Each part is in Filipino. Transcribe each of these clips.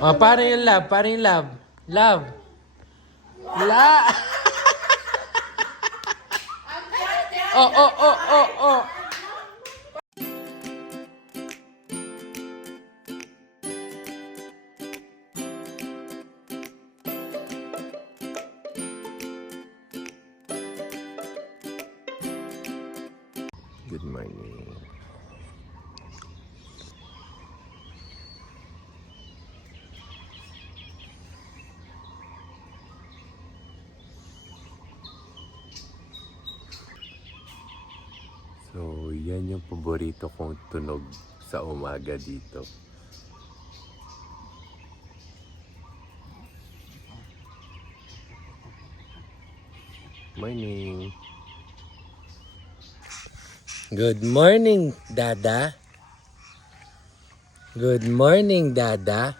Oh, paano yung love? Paano yung love? Love. La. Oh, oh, oh, oh, oh. Good morning. So, yan yung paborito kong tunog sa umaga dito. Morning. Good morning, Dada. Good morning, Dada.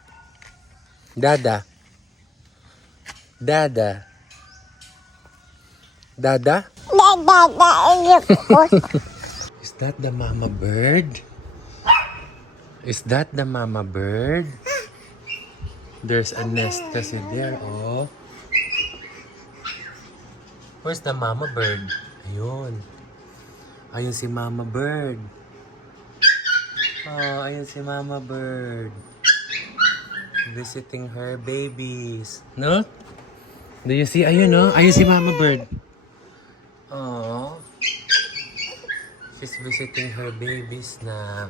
Dada. Dada. Dada? Is that the mama bird? Is that the mama bird? There's a nest kasi there, oh. Where's the mama bird? Ayun. Ayun si mama bird. Oh, ayun si mama bird. Visiting her babies. No? Do you see? Ayun, no? Ayun si mama bird. Oh. She's visiting her babies na.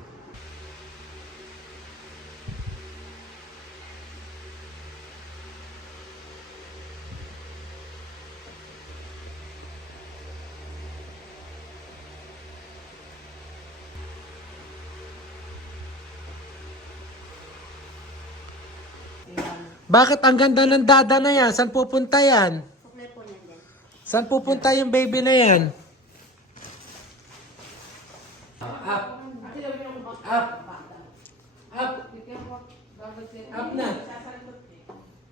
Bakit ang ganda ng dada na yan? Saan pupunta yan? Saan pupunta yung baby na yan? Up. Up. Up. Up na.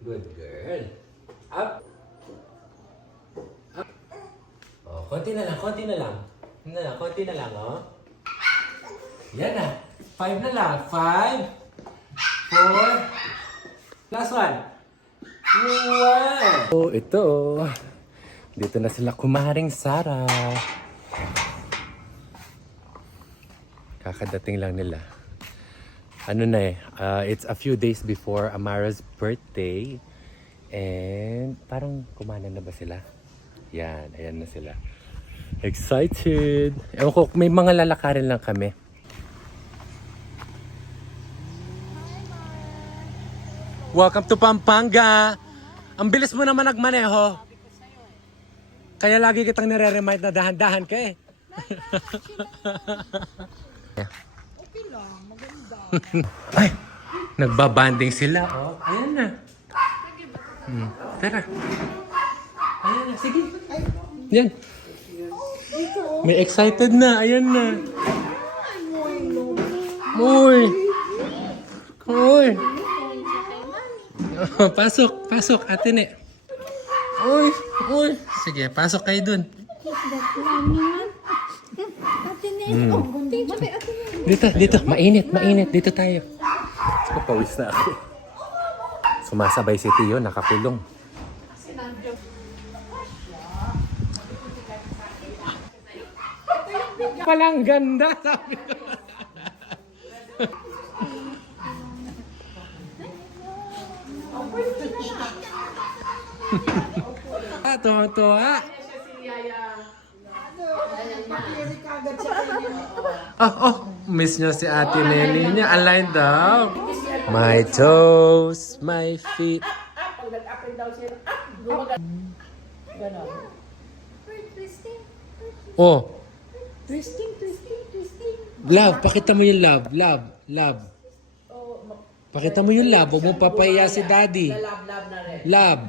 Good girl. Up. Up. Oh, konti na lang, konti na lang. Konti na lang, oh. Yan na. 5 na lang. 5, 4, last one. Wow! Oh, ito. Dito na sila kumaring Sara. Kakadating lang nila. Ano na it's a few days before Amara's birthday. And parang kumana na ba sila? Yan, ayan na sila. Excited! Ewan ko, may mga lalakarin lang kami. Welcome to Pampanga! Ang bilis mo naman nagmaneho. Kaya lagi kitang nire-remind na dahan-dahan ka eh. Okay lang, maganda. Ay! Nagbabanding sila, oh. Ayan na. Tara. Ayan na, sige. Yan. May excited na, ayan na. Uy! Uy! Oh, pasok, pasok, Ate Ne. Uy, uy. Sige, pasok kayo dun. Dito, dito. Mainit, mainit. Dito tayo. Pawis na ako. Sumasabay si Tio, nakakulong. Palang ganda, sabi ko. Tuwa-tuwa. Miss nyo si Ate Nelly niya. Align daw. My toes, my feet. Oh. Twisting. Love, pakita mo yung love. Love, love. Pakita mo yung love. Huwag mo papahiya si Daddy. Love.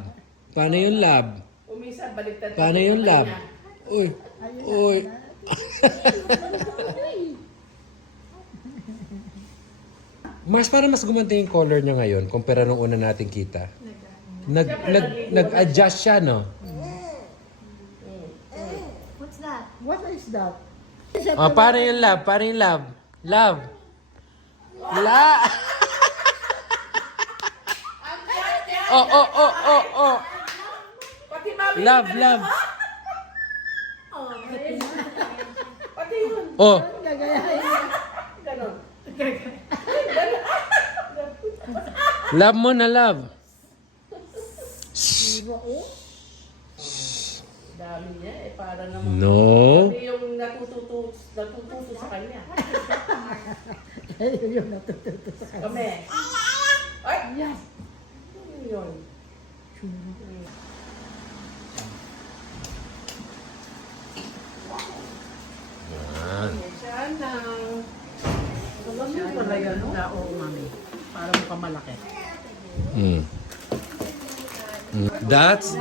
Paano yung love? Paano yung love? Uy. Uy. Mas gumanda yung color niya ngayon kumpara nung una natin kita. Nag-adjust siya, no? What's that? What is that? Oh, paano yung love? Paano yung love? Love. La. Oh, oh, oh, oh, oh. Pati mami. Love, love. Pati yun. Oh. Ganon. Love mo na love. Dami niya eh. Para naman. No. Kami yung natututo sa kanya. Yung natututo sa kanya. Kami. Ay! Yes. Yun. Yan. Siya na. Alam mo pala yan, no? Oo, mami. Para mo malaki. Mm. That's...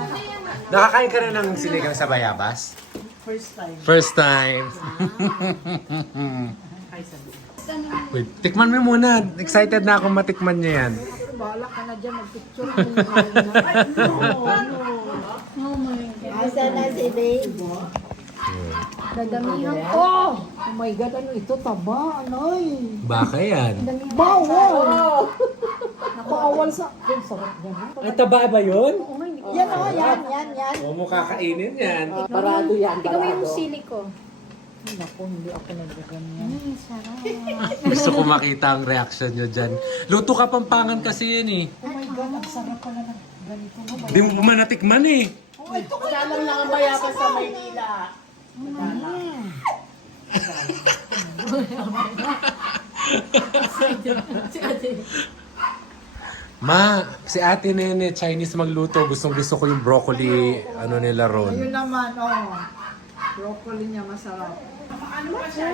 Nakakain ka na ng sinigang sa bayabas? First time. First time. Ay, sabi. Wait, tikman mo muna. Excited na akong matikman niya yan. Bahala ka na dyan, mag-picture. No, Asa na si Dave? Dadamihan ko. Oh my God, ano ito? Taba, anoy. Baka yan. Bawal. Bawal sa... Yung sarap yan. Ay, taba ba yun? Yan o, yan. O, mo kakainin yan. Parado yan. Ikaw yung sili ko. Naku, hindi ako nagkaganyan. Ay, sarap. Gusto ko makita ang reaction nyo dyan. Luto ka pampangan kasi yan eh. Oh my God, ang sarap pala ng ganito. No? Di mo pa man natikman eh. Madalang lang ang bayabas sa Maynila. Ma, si Ate Nene, Chinese magluto. Gustong gusto ko yung broccoli, ano nila ron. Ayun naman, oh. Broccoli niya masarap.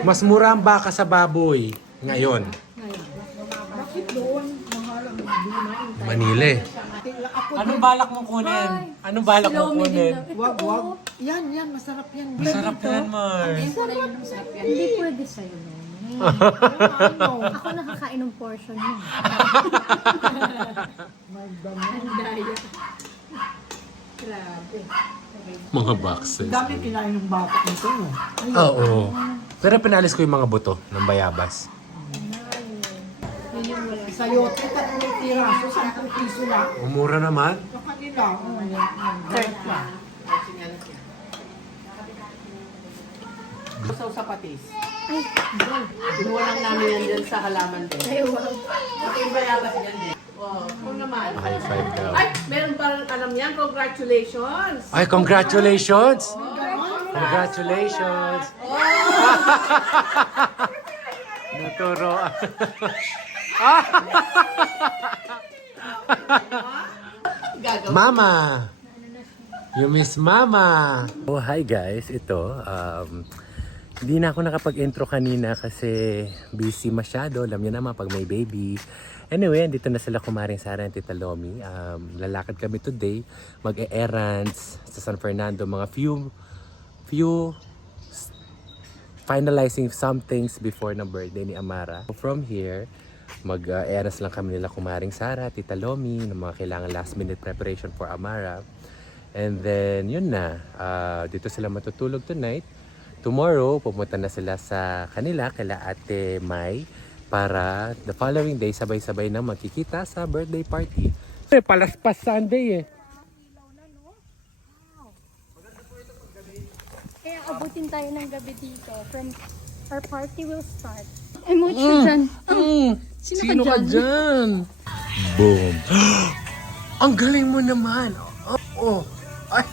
Mas mura ang baka sa baboy ngayon. Bakit doon? Mahal ang bimain. Manila eh. Ako Anong balak mo kunin? Anong balak mo kunin? Wag. Yan, masarap yan. Masarap yan, Mars. Hindi pwede sa'yo, no? Ano? Ako nakakain ng portion mo. May dami. Grabe. Mga boxes. Dami kinain ng bata nito. No? Oo. Pero pinalis ko yung mga buto ng bayabas. Sa yote, 3 piraso, 10 piso lang. Umura naman. Sa kanila, Gusto sa patis. Binuha lang namin yan dyan sa halaman din. Ay, wow. Ito yung bayabas yan din. Wow. Kung naman. High five daw. Ay, meron parang alam yan. Congratulations. Ay, congratulations! Congratulations! Naturo. Mama! You miss Mama! Oh, hi guys. Ito, hindi na ako nakapag-intro kanina kasi busy masyado. Alam niyo naman pag may baby. Anyway, andito na sila kumaring Sara and Tita Lomi. Lalakad kami today. Mag-e-errands sa San Fernando. Mga few finalizing some things before ng birthday ni Amara. From here, mag-errands lang kami nila kumaring Sara, Tita Lomi, ng mga kailangan last minute preparation for Amara. And then, yun na. Dito sila matutulog tonight. Tomorrow, pumunta na sila sa kanila, kila Ate Mai, para the following day, sabay-sabay na magkikita sa birthday party. Palaspas Sunday eh. Kaya abutin tayo ng gabi dito. From our party will start. Emotion dyan. Sino ka dyan? Boom. Ang galing mo naman. Oh. Ay.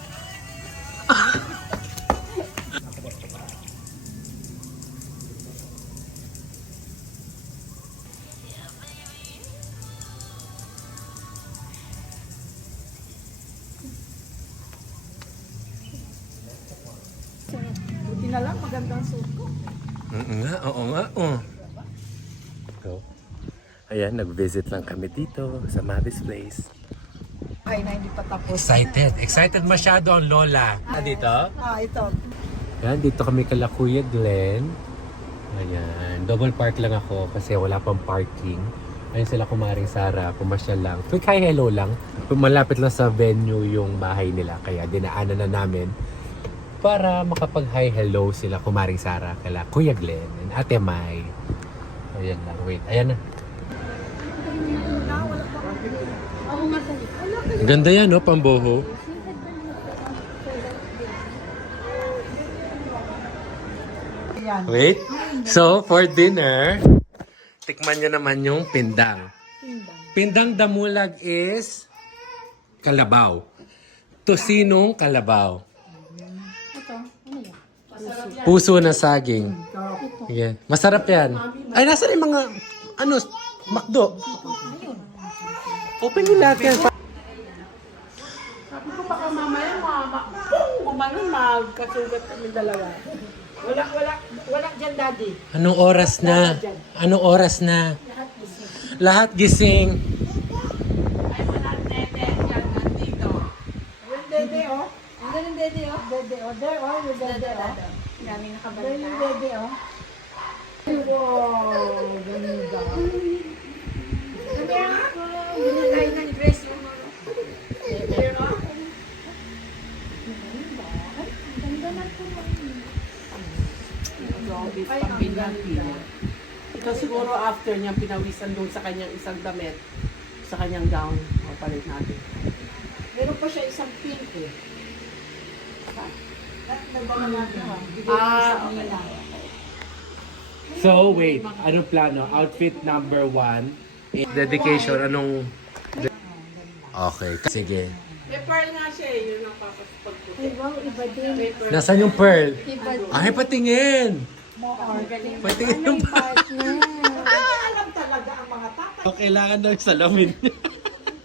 buti na lang, magandang suot ko. Oo nga. So, ayan, nag-visit lang kami dito sa Mavis Place. Ay na, hindi pa tapos. Excited masyado ang lola. Dito? Ito. Ayan, dito kami kala Kuya Glenn. Ayan, double park lang ako kasi wala pang parking. Ayun sila kumaring Sara, pumasyal lang. Quick hi hello lang. Malapit lang sa venue yung bahay nila. Kaya dinaanan na namin para makapag hi hello sila kumaring Sara kala Kuya Glenn and Ate Mai. Ayan lang, wait. Ayan na. Ganda yan, no? Pamboho. Wait. So, for dinner, tikman nyo naman yung pindang. Pindang damulag is kalabaw. Tosinong kalabaw. Ito, ano yan? Puso na saging. Yan. Masarap yan. Ay, nasa yung mga, ano, makdo. Open nyo lahat yan. Sabi ko baka mamaya umanon magkasugat kami dalawa. Wala dyan, Daddy. Anong oras na? Anong oras na? Lahat gising. Ay, wala dede dyan nandito. Yung dede, oh. Ang yung dede, oh. Dede, oh. There, oh. Yung dede, oh. Dami There nakabalik. yung dede, oh. Wow, ganda. Bili tayo ng dress room. Ito siguro after niya pinawisan doon sa kanyang isang damit, sa kanyang gown. O, palit natin. Meron pa siya isang pink, eh. Nagdala natin, ha. Okay. So, wait. Anong plano? Outfit number 1. Dedication. Anong... Okay. Sige. May pearl nga siya eh. Yun ang papagputi. Ay, wow, iba din. May pearl. Nasaan yung pearl? Iba din. Ay, patingin! Galing. Patingin Ano yung yung partner? Alam talaga ang mga tatay. kailangan ng salamin.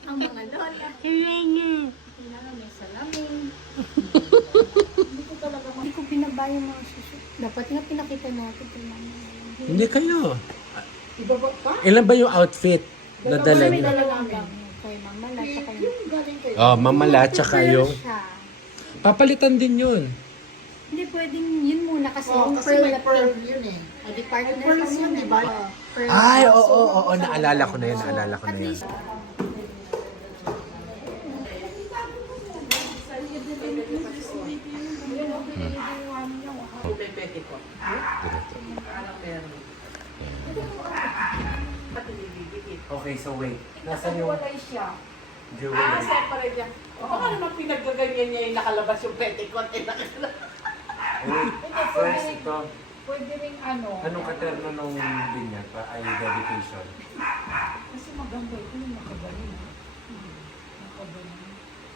Ang mga lola. Kaya nga. Kailangan may salamin. Hindi ko binabayan mga suso. Dapat nga pinakita natin. Hindi kayo. Ibaba pa? Ilan ba yung outfit na dala May niyo? dalawa kay mama, lahat sa kayo. Yung galing kayo. Oh, mamala, tsaka yung... Siya. Papalitan din yun. Hindi pwedeng yun muna kasi Oh, yung kasi pearl may na pearl pink. yun, eh. O di partner May pearls kami yun, na. di ba? Pearl. Ay, oo, naalala ko na yun, naalala ko na At yun. least, May peke ko. Ganito. Parang meron. Pati nilibigit. Okay, so wait. Nasaan yung Walay siya. jewelry? Separate yan. Baka naman pinagaganyan niya yung nakalabas yung petticoat. Wait, first ito. Pwede rin ano. Anong katerno nung binyag pa ay dedication? Kasi maganda ito yung nakagaling.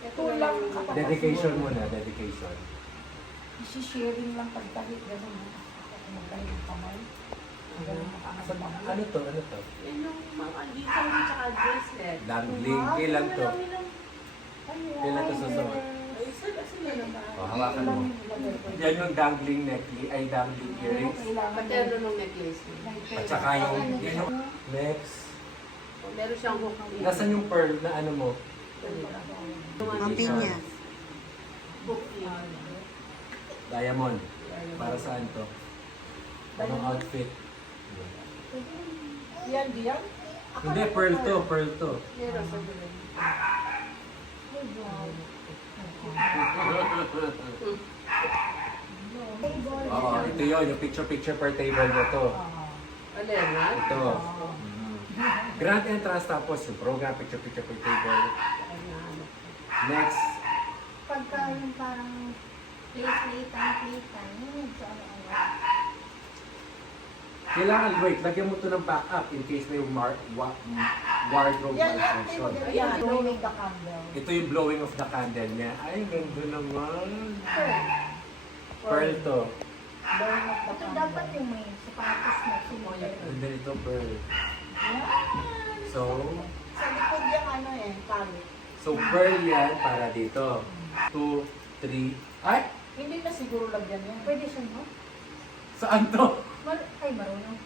Ito lang kapatid. Dedication muna, dedication. Isi-sharing lang pagtahit. Ganun. Magaling ang kamay. Ano to? Ano to? Yan yung mga dito tsaka bracelet. Dangling. Kailan to? Kailan to susunod? Ay, sila naman. O, hawakan mo. Yan yung dangling necklace, ay dangling earrings. Paterno nung necklace niya. At saka yung, yan yung next. Meron siyang hook. Nasaan yung pearl na ano mo? Ang pinya. Diamond. Para saan to? Anong outfit? Yan, diyan. Hindi, pearl to, pearl to. Meron sa dulo. Oo, ito yun, yung picture-picture per table na to. Alin, ha? Ito. Grand entrance tapos yung program, picture-picture per table. Next. pagka yung parang play-time, yun so ano. Kailangan, wait, lagyan mo to ng backup in case may wardrobe Yan, yan. malfunction. Ayan, blowing the candle. Ito yung blowing of the candle niya. Ay, ganda naman. Pearl to. Blowing of the Ito candle. dapat yung may sapatos na sumulat. Ganda nito, pearl. Yan. So, Sa likod yung ano eh, tali. pearl yan para dito. 2, 3, ay! Hindi na siguro lagyan yan. Pwede siya, no? Saan to? Ay, marunong.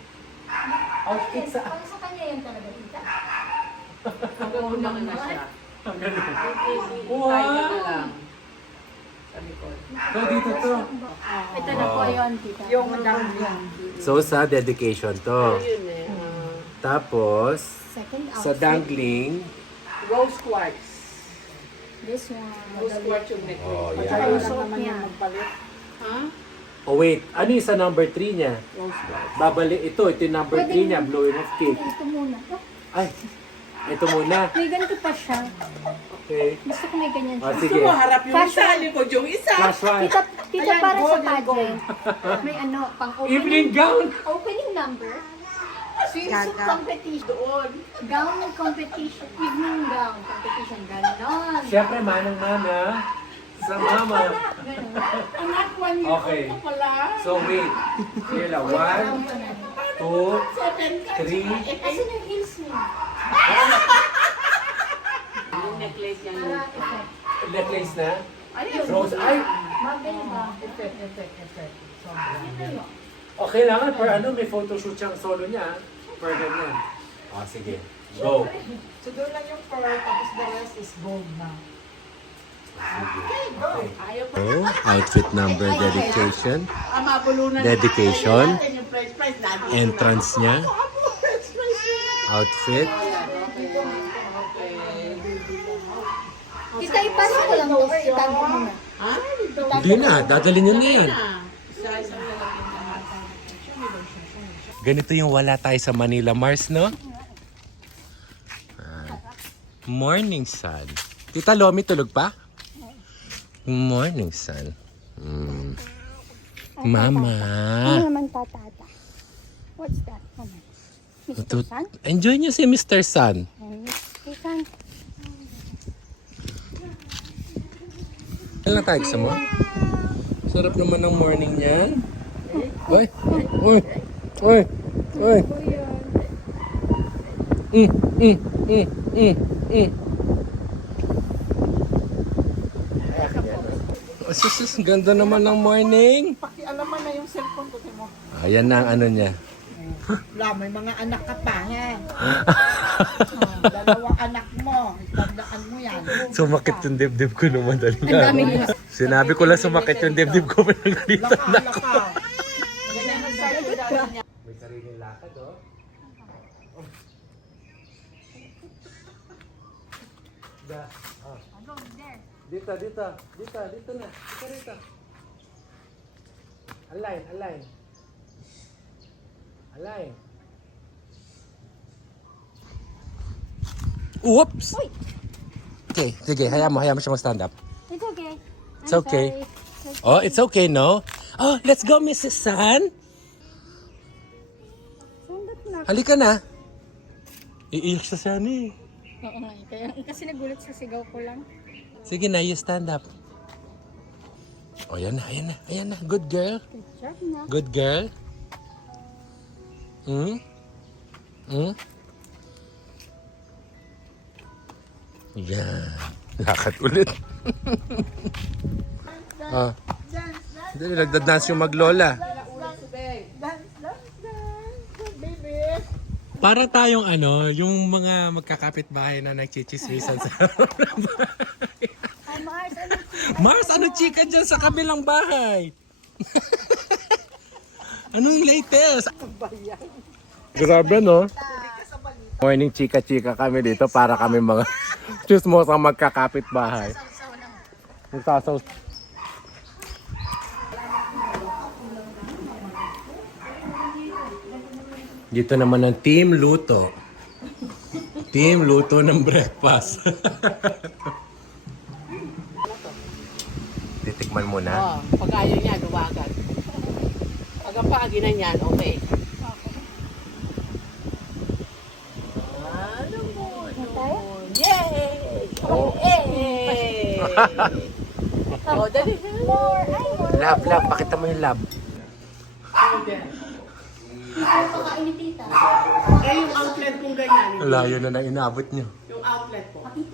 Outfit sa... Pag sa kanya yan talaga, tita. Hanggang ulang na siya. Ang ganda. Wow! Tayo na lang. Sa likod. So, dito to. Ito na po yun, tita. Yung dangling. So, sa dedication to. Ayun eh. Tapos, Second outfit. sa dangling, Rose quartz. This one. Rose quartz yung necklace. Oh, At yan. saka yung Suot suot niya. niya magpalit. Ha? oh wait, ano yung sa number 3 niya? Rose quartz. Babalik, ito yung number 3 niya, blowing of cake. Ito muna. Ay, Ito muna. May ganito pa siya. Okay. Gusto ko may ganyan Ah, siya. sige. Gusto mo harap yung isa, Fashion. likod yung isa. Flash one. Tita, Ayan, para sa gold, pageant. May ano, pang Evening opening. gown. Opening number. Swimsuit competition doon. Gown competition. Evening gown competition. Ganon. Siyempre, manang-mana. Sa mama. Ganon. Anak, 1 year Okay. old ka pala. So, wait. Kaya 1, 2, 7 ka. 3. Asan yung heels niya? Yung necklace yan. Necklace na. Ayun. Rose. Ay! Maganda. Okay lang. Per ano, may photoshoot siyang solo niya. Per ganyan. Ah, sige. Go. So doon lang yung pearl, tapos the rest is gold na. Okay. Ayaw pa. Oh, outfit number dedication. Mabulunan Dedication. natin yung French fries natin. Entrance niya. French fries yun. Outfit. Tita, ipasok ko lang to or itago mo na. Ha? Hindi na. Dadalhin niyo na yan. Isa-isang lalagyan na. Ganito yung wala tayo sa Manila Mars, no? Morning sun. Tita Lomi, tulog pa? Morning sun. Mama. Ano naman tatata? What's that? Ano? Mr. Sun? Enjoy niyo si Mr. Sun. Mr. Sun. Ano tayo gusto mo? Sarap naman ng morning niyan. Uy! Uy! Uy! Uy! Mm, mm, mm, mm, mm. Sus, ganda naman ng morning. Pakialaman na yung cellphone ko, Timo. Ayan na ang ano niya. Wala, may mga anak ka pa, ha? Dalawang anak mo. Tandaan mo yan. Sumakit yung dibdib ko naman dali. Sinabi ko lang sumakit yung dibdib ko. Pinagalitan na. Laka. May sariling lakad, oh. Dito na. Dito rito. Align. Oops! Okay, sige, hayaan mo siya mag-stand up. It's okay. It's okay. Oh, it's okay, no? Oh, let's go, Mrs. San. Sandot na. Halika na. Iiyak siya siya ni. Oo nga. Kaya, kasi nagulat sa sigaw ko lang. Sige na, you stand up. Oh, ayan na. Good girl. Good job na. Good girl. Yan. Lakad ulit. Dali, nagda-dance yung maglola. Para tayong yung mga magkakapit-bahay na nagchichismisan sa Ay, Mars, ano? Mars, ano chika dyan sa kabilang bahay? Anong latest? Grabe, no? Morning chika-chika kami dito para kami mga chismosang magkakapit-bahay. Magsasaw. Dito naman ang Team Luto. Team Luto ng breakfast. Titikman mo na. Oh, pag ayaw niya, duwagan. Pag ang paaginan niyan, okay. Ano mo? Yay! Oh. Yay! Oh, dali. Lab, pakita mo yung lab. Pakain ni tita. Eh, yung outlet kong ganyan. Layo na inabot nyo. Yung outlet ko. Hindi,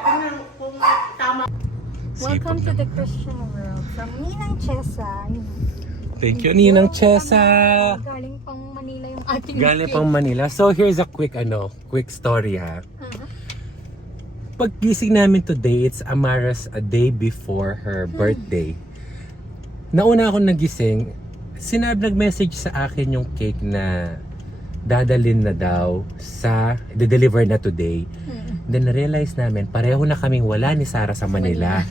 tingnan kung tama. Welcome to the Christian world. From Ninang Chesa. Thank you, Ninang Chesa. Galing pang Manila yung ating Galing pang Manila. So here's a quick story ha. Paggising namin today, it's Amara's a day before her birthday. Nauna ako nagising, nag-message sa akin yung cake na dadalhin na daw deliver na today. Then na-realize namin, pareho na kaming wala ni Sarah sa Manila.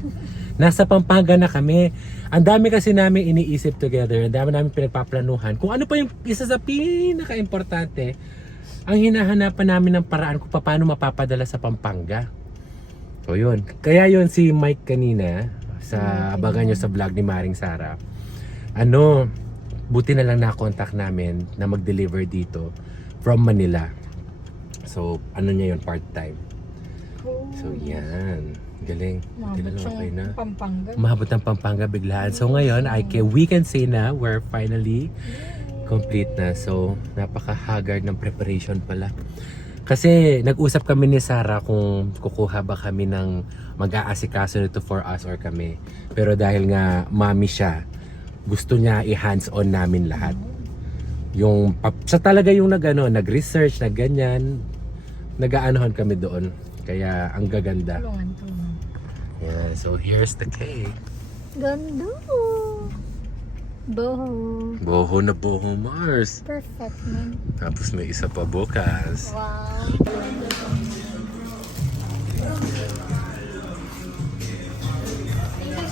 Nasa Pampanga na kami. Ang dami kasi namin iniisip together, ang dami namin pinagpaplanuhan. Kung ano pa yung isa sa pinaka-importante, ang hinahanapan namin ng paraan kung paano mapapadala sa Pampanga. So yun. Kaya yun si Mike kanina, sa abangan nyo sa vlog ni Maring Sara. Buti na lang na-contact namin na mag-deliver dito from Manila. So, niya yun, part-time. So, yan. Galing. Mahabot siyang Pampanga. Mahabot ng Pampanga biglaan. So, ngayon, we can say na we're finally complete na. So, napaka-haggard ng preparation pala. Kasi, nag-usap kami ni Sarah kung kukuha ba kami ng mag-aasikaso nito for us or kami. Pero dahil nga mami siya, gusto niya i-hands-on namin lahat. Yung sa talaga yung nag-research, nag-ganyan, nag-aanohan kami doon. Kaya ang gaganda. Tulungan. Yeah, so here's the cake. Ganda. Boho. Boho na boho, Mars. Perfect, man. Tapos may isa pa bukas. Wow.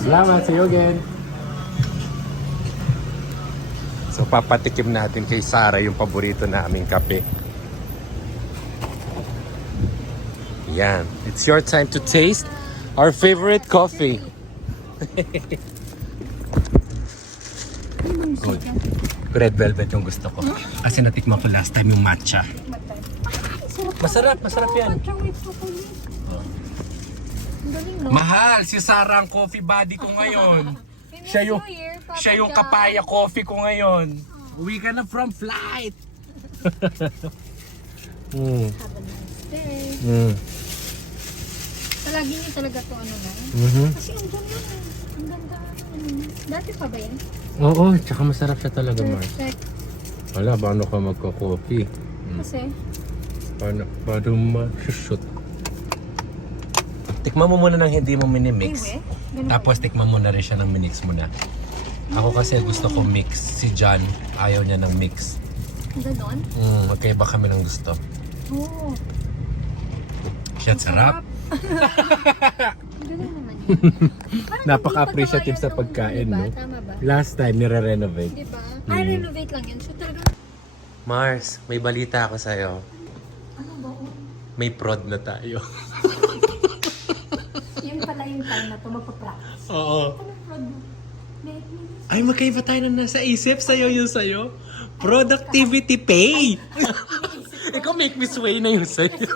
Salamat, see you again. So papatikim natin kay Sarah yung paborito naming kape. Yan. It's your time to taste our favorite coffee. Good. Red velvet yung gusto ko. Kasi natikman ko last time yung matcha. Masarap yan. Mahal, si Sarah ang coffee buddy ko ngayon. Siya yung kapaya coffee ko ngayon. Uwi ka na from flight. Have a nice day. Palagi niyo talaga to na. Kasi ang ganda. Ang ganda. Dati pa ba yan? Oo, tsaka masarap siya talaga, Mars. Perfect. Wala, paano ka magka-coffee? Kasi, Paano ma-shoot? Tikman mo muna ng hindi mo minimix. Tapos tikman mo na rin siya ng minix mo na. Ako kasi gusto ko mix. Si John, ayaw niya ng mix. ganon? Magkaiba kami ng gusto. Oo. Shit, sarap. Galing naman yun. Napaka-appreciative sa pagkain, no? Tama ba? Last time, nire-renovate. Diba? Renovate lang yun. So talaga, Mars, may balita ako sa'yo. ano ba? May prod na tayo. Yun pala yung time na ito magpa-practice. Oo. Anong prod mo? Ay, magkaiba tayo na nasa isip. Sa'yo yun sa'yo. Productivity pay! Ikaw make me sway na yung sa'yo.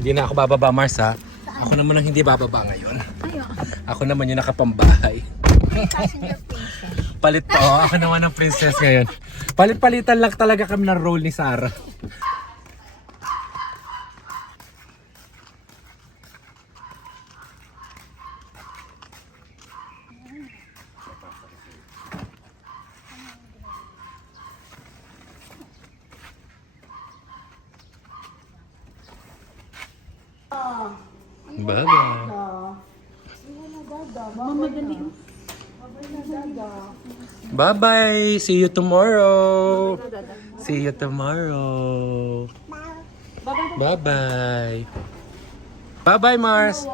Hindi na ako bababa, Mars, ha? Ako naman ang hindi bababa ngayon. Ayo. Ako naman yung nakapambahay. Passenger princess. Palit pa, oh. Ako naman ang princess ngayon. Palit-palitan lang talaga kami ng role ni Sarah. Bye-bye. Bye-bye. See you tomorrow. See you tomorrow. Bye-bye. Bye-bye, Mars.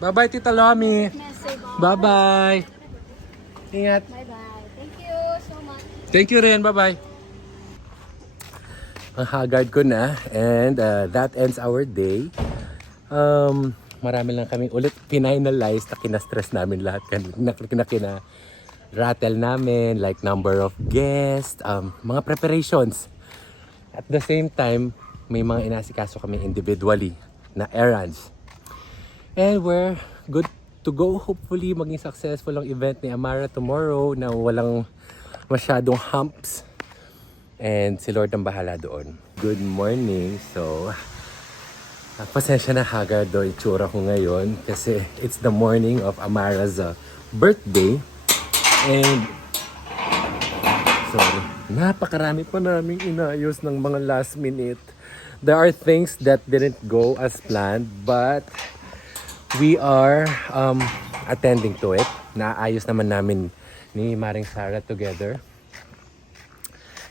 Bye-bye, Tita Lomi. Bye-bye. Ingat. Bye-bye. Thank you so much. Thank you rin. Bye-bye. Ang haggard ko na. And that ends our day. Marami lang kami ulit finalize na kina-stress namin lahat. Kina-rattle namin, like number of guests, mga preparations. At the same time, may mga inasikaso kami individually na errands. And we're good to go. Hopefully, maging successful ang event ni Amara tomorrow na walang masyadong humps. And si Lord ang bahala doon. Good morning. So, pasensya na haggard do itsura ko ngayon kasi it's the morning of Amara's birthday. And sorry, napakarami pa naming inayos ng mga last minute. There are things that didn't go as planned, but we are attending to it. Naayos naman namin ni Maring Sara together.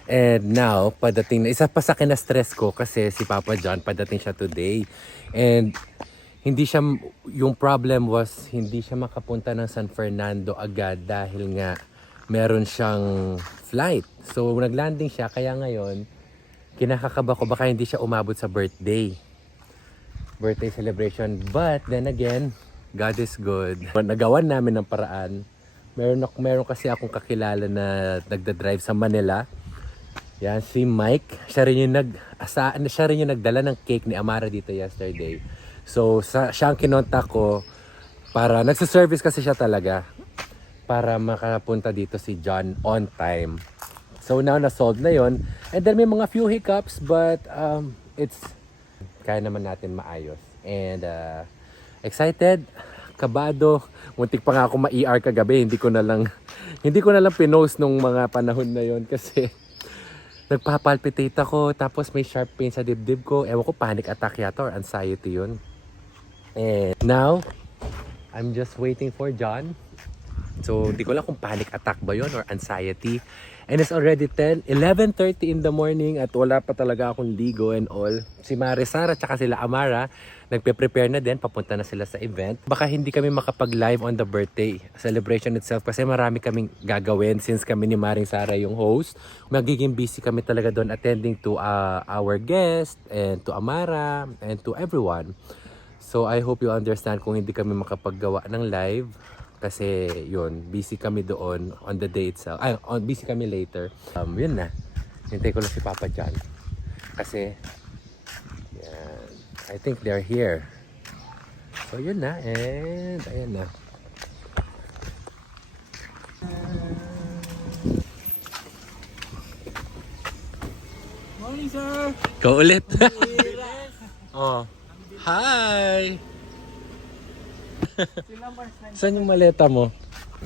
And now, padating na, isa pa sa kina-stress ko kasi si Papa John, padating siya today. And hindi siya, yung problem was, hindi siya makapunta ng San Fernando agad dahil nga meron siyang flight. So, naglanding siya, kaya ngayon, kinakakaba ko baka hindi siya umabot sa birthday celebration. But then again, God is good. Nagawan namin ng paraan. Meron kasi akong kakilala na nagda-drive sa Manila. Yan, si Mike. Siya rin yung nagdala ng cake ni Amara dito yesterday. So, siya ang kinontak ko para, nagsiservice kasi siya talaga para makapunta dito si John on time. So, now na-solve na yon. And then may mga few hiccups but kaya naman natin maayos. And excited, kabado. Muntik pa nga ako ma-ER kagabi. Hindi ko na lang pinost nung mga panahon na yon kasi nagpapalpitate ako, tapos may sharp pain sa dibdib ko. Ewan ko, panic attack yata or anxiety yun. And now, I'm just waiting for John. So, di ko lang kung panic attack ba yun or anxiety. And it's already 11:30 in the morning at wala pa talaga akong ligo and all. Si Marisara at saka sila Amara, nagpe-prepare na din, papunta na sila sa event. Baka hindi kami makapag-live on the birthday celebration itself kasi marami kaming gagawin since kami ni Maring Sara yung host. Magiging busy kami talaga doon attending to our guest and to Amara and to everyone. So I hope you understand kung hindi kami makapaggawa ng live. Kasi yun, busy kami doon on the day itself. Busy kami later. Yun na. Hintay ko lang si Papa John. Kasi, yan. I think they're here. So yun na. And ayan na. Morning, sir! Ikaw ulit. Oh. Hi! Saan yung maleta mo?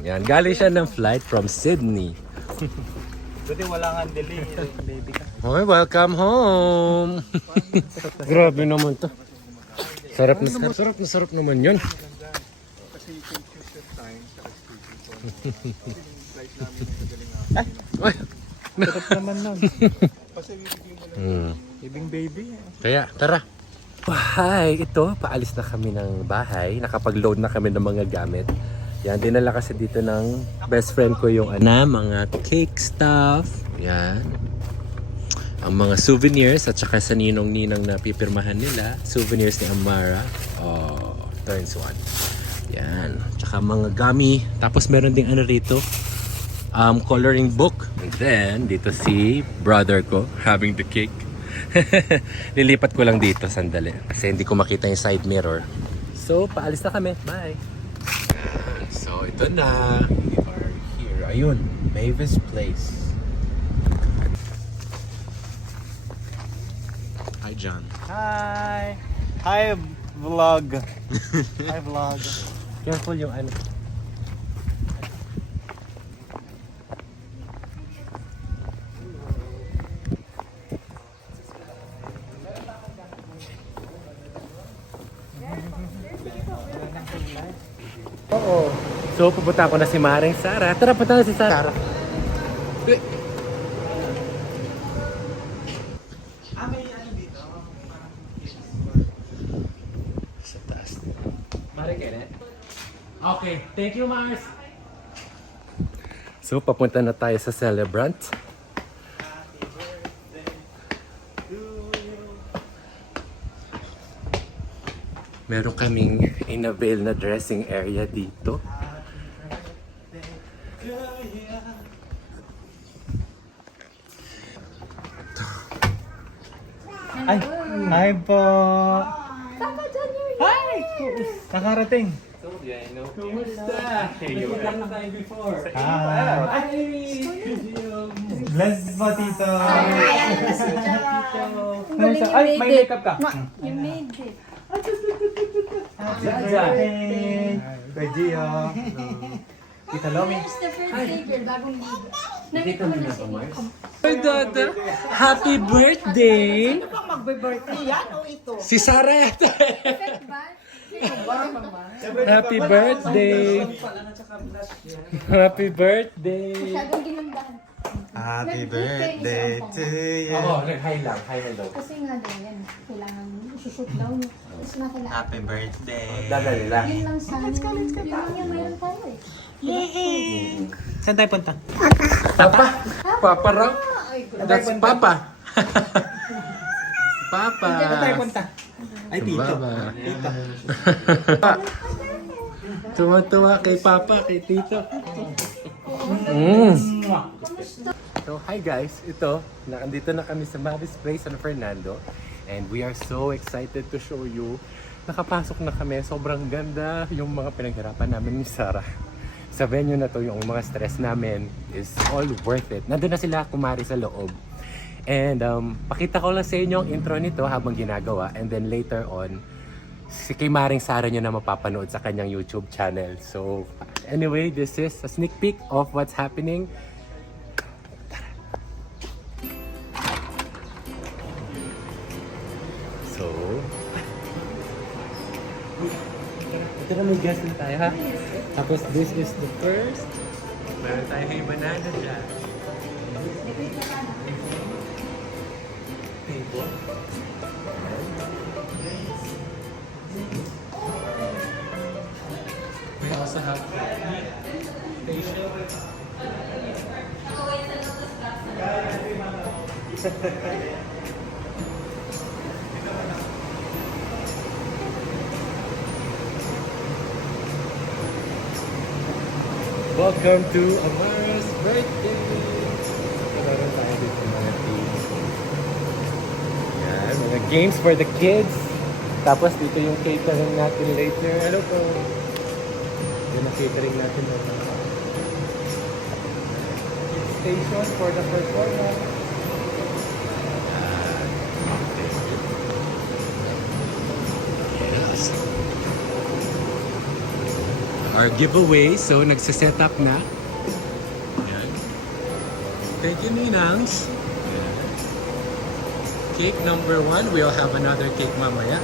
Yan, galing siya ng flight from Sydney. Buti wala nga delay, baby ka. Okay, welcome home! Grabe naman to. Sarap naman yun. Kasi you can choose your time sa flight namin yung galing Ay! Sarap naman nun. Kasi bibigyan mo lang. Ibing baby. Kaya, tara! Hi! Ito, paalis na kami ng bahay. Nakapag-load na kami ng mga gamit. Yan, dinala kasi dito ng best friend ko yung mga cake stuff. Yan. Ang mga souvenirs at saka sa ninong-ninang na pipirmahan nila. Souvenirs ni Amara. Oh, turns one. Yan. Tsaka mga gummy. Tapos meron ding rito. Coloring book. And then, dito si brother ko having the cake. Lilipat ko lang dito sandali kasi hindi ko makita yung side mirror. So, paalis na kami. Bye! So, ito na. We are here. Ayun, Mavis Place. Hi, John. Hi! Hi, vlog. Hi, vlog. Careful yung Oo. So, pupunta ko na si Maring Sara. Tara, punta na si Sara. Sa taas. Maring Kenneth? Okay. Thank you, Mars. So, papunta na tayo sa celebrant. Meron kaming in-avail na dressing area dito. Ay, hi po. Hi! Nakarating. Kumusta? Nakita na tayo before. Hi! Blessed po, Tito. Ay, may makeup ka. You made it. Happy birthday! Kay Gio. Tita Lomi. Here's the first figure, bagong ligo. Nakita mo na ba, Mars? Ay, Dada! Happy birthday! Ano bang magbe-birthday yan o ito? Si Sarah! Perfect ba? Happy birthday! Happy birthday! Masyadong ginamdahan. Happy birthday to you. Oo, nag-high lang. High daw. Kasi nga daw yan, kailangan isushoot daw niya. Tapos na kailangan. Happy birthday. Dadali lang. Yun lang sana. Yun lang yung mayroon tayo eh. Saan tayo punta? Papa! Papa raw? That's Papa! Papa! Saan tayo punta? Ay, tito. Baba. Tita. Tuwa-tuwa kay Papa, kay Tito. So, hi guys. Ito, nakandito na kami sa Mavis Place San Fernando. And we are so excited to show you. Nakapasok na kami. Sobrang ganda yung mga pinaghirapan namin ni Sarah. Sa venue na to, yung mga stress namin is all worth it. Nandun na sila kumari sa loob. And pakita ko lang sa inyo ang intro nito habang ginagawa. And then later on, si kay Maring Sarah nyo na mapapanood sa kanyang YouTube channel. So, anyway, this is a sneak peek of what's happening. So, ito na may gas na tayo ha. Tapos this is the first. Meron tayo kay banana dyan. Table. We also have station. Welcome to Amara's birthday! Meron tayo dito mga games. Yan, mga games for the kids. Tapos dito yung catering natin later. Hello po! Yung catering natin later. Station for the performance. Our giveaway, so nagsiset up na. Ayan. Thank you, Ninangs. Ayan. Cake number 1, we'll have another cake mamaya.